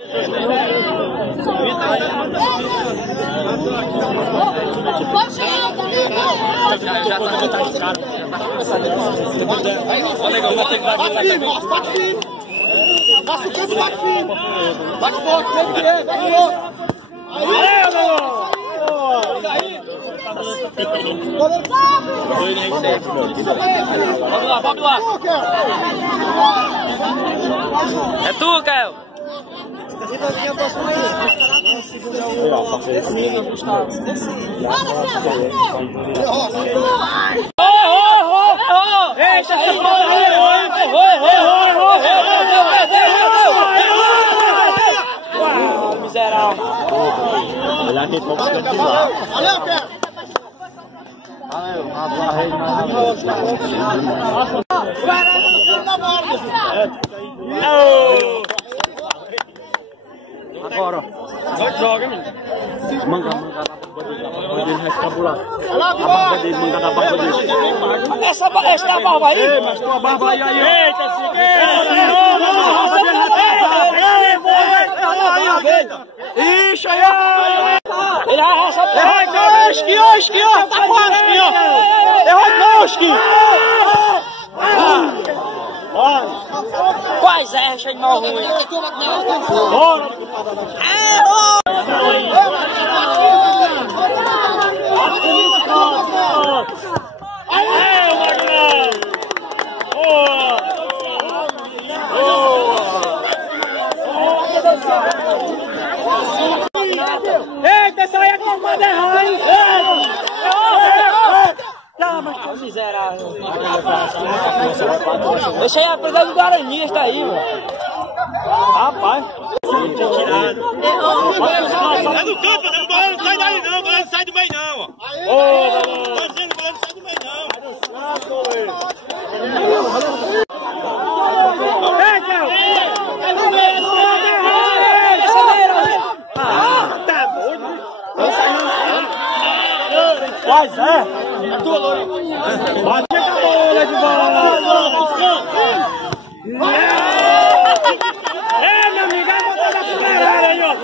Bate firme, ó, bate firme. Passa o canto, bate firme. Bate forte, vem que é, bate forte. Aí, Vamos lá. É tu, Caio. Miserável. Olha aqui como você vai lá. Valeu, Pedro. Agora, ó. Joga, menino. Manga da barba dele vai escabular. A barba dele, manga da barba dele. Essa é a barba aí? Ei, mas tua barba aí. Eita, Ixi, aí. ele arrasa. Esquiou. Tá fora, esquiou. Derrubou, esquiou. Quais é, cheio de mal ruim. Bora. Eita, essa aí é comanda errada, hein? Não, mas tá miserável. Esse aí é a presa do Guarani, esse daí, mano. Rapaz. É no canto, o goleiro não sai daí não, o goleiro não sai do meio não, ó. Tô dizendo, o goleiro não sai do meio não. Tá doido? Mas é tua loura. Bate a bola de bola. É, meu amigo, vai botar da fuleirada aí, ó.